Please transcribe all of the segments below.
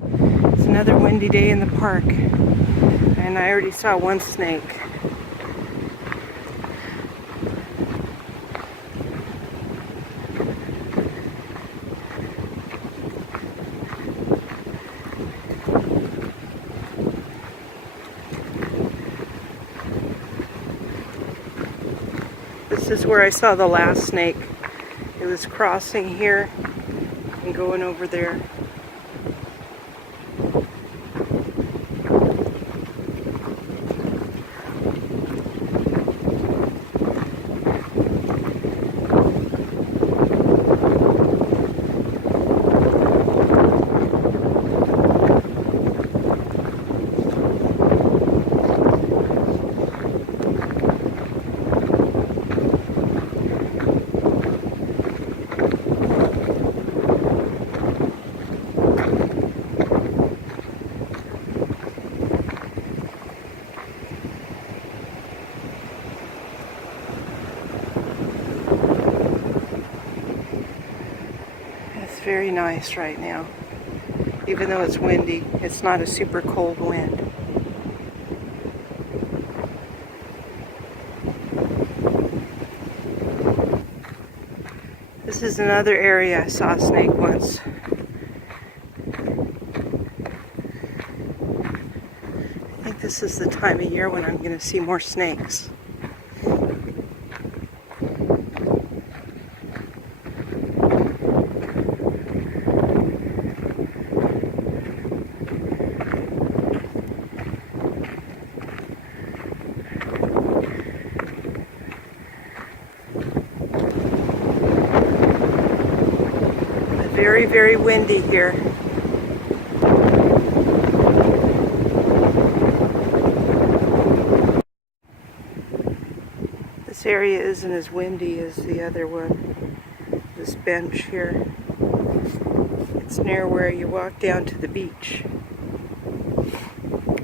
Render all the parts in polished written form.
It's another windy day in the park, and I already saw one snake. This is where I saw the last snake. It was crossing here and going over there. It's very nice right now. Even though it's windy, it's not a super cold wind. This is another area I saw a snake once. I think this is the time of year when I'm going to see more snakes. Very, very windy here. This area isn't as windy as the other one. This bench here. It's near where you walk down to the beach.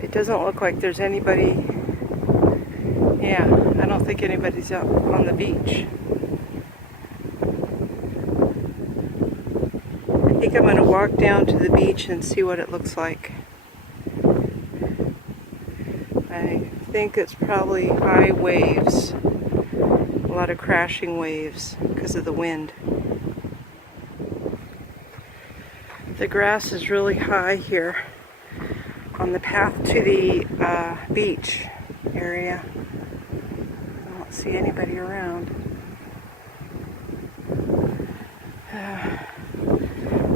It doesn't look like there's anybody. Yeah, I don't think anybody's out on the beach. I think I'm going to walk down to the beach and see what it looks like. I think it's probably high waves. A lot of crashing waves because of the wind. The grass is really high here on the path to the beach area. I don't see anybody around.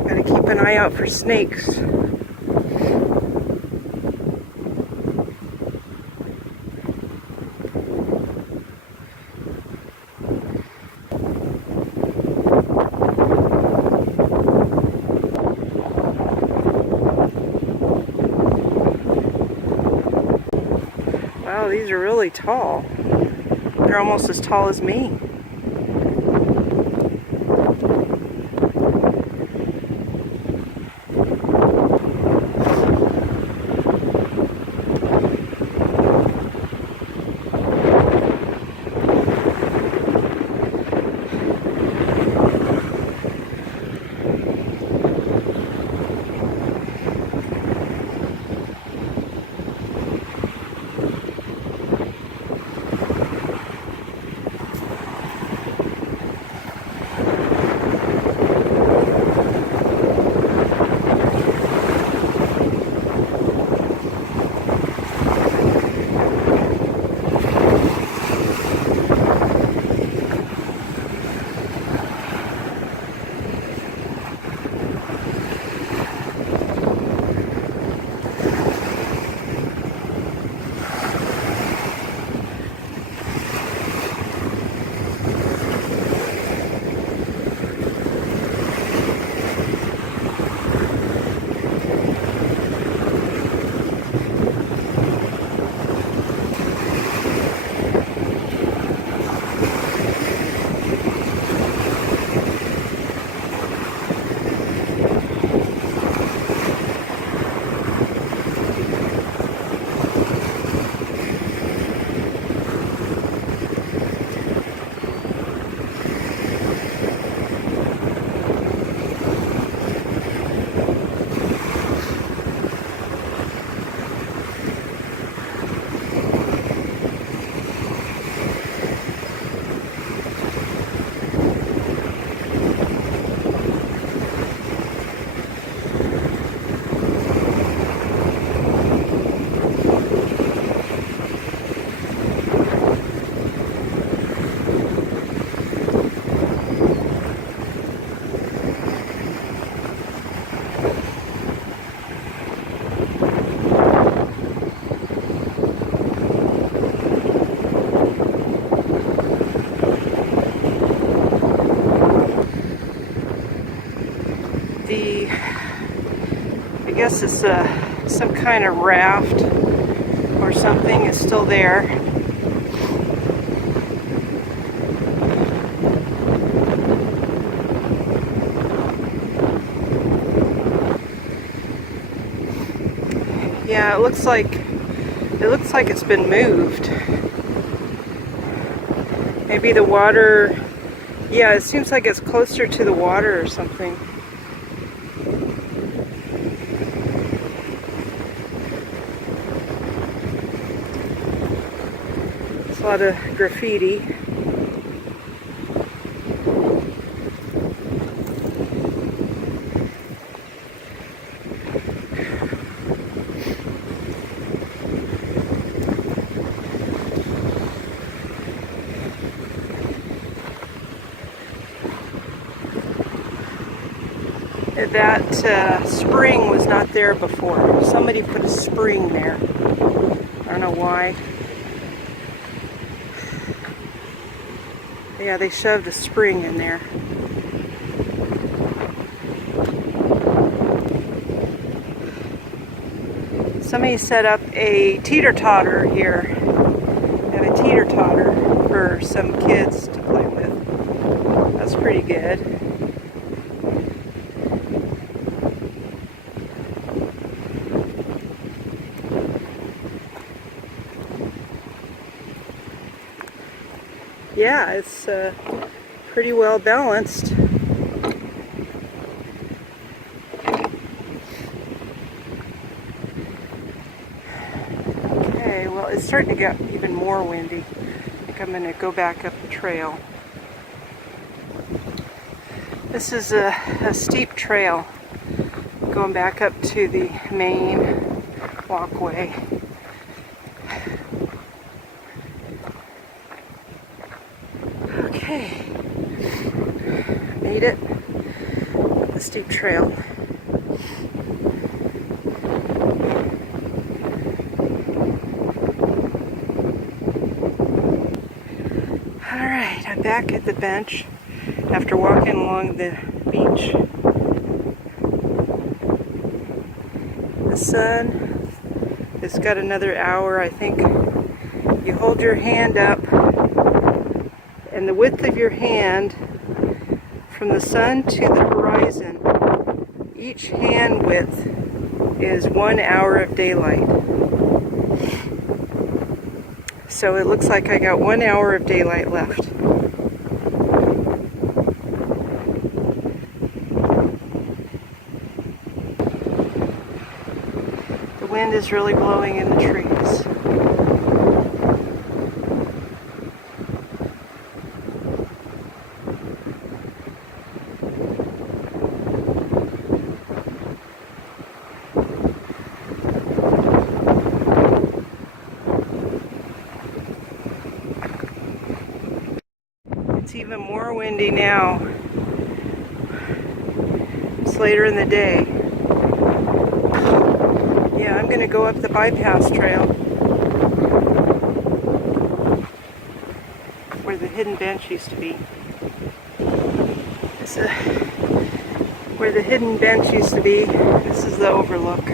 Gotta keep an eye out for snakes. Wow, these are really tall. They're almost as tall as me. I guess it's some kind of raft or something is still there. Yeah, it looks like it's been moved. Maybe the water, yeah, it seems like it's closer to the water or something. There's a lot of graffiti. That spring was not there before. Somebody put a spring there. I don't know why. Yeah, they shoved a spring in there. Somebody set up a teeter-totter here. They have a teeter-totter for some kids to play with. That's pretty good. Yeah, it's pretty well balanced. Okay, well, it's starting to get even more windy. I think I'm going to go back up the trail. This is a steep trail going back up to the main walkway. Okay, made it. The steep trail. Alright, I'm back at the bench after walking along the beach. The sun has got another hour, I think. You hold your hand up, and the width of your hand from the sun to the horizon, each hand width is 1 hour of daylight. So it looks like I got 1 hour of daylight left. The wind is really blowing in the trees. It's even more windy now. It's later in the day. Yeah, I'm going to go up the bypass trail where the hidden bench used to be. This is where the hidden bench used to be. This is the overlook.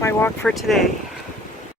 My walk for today.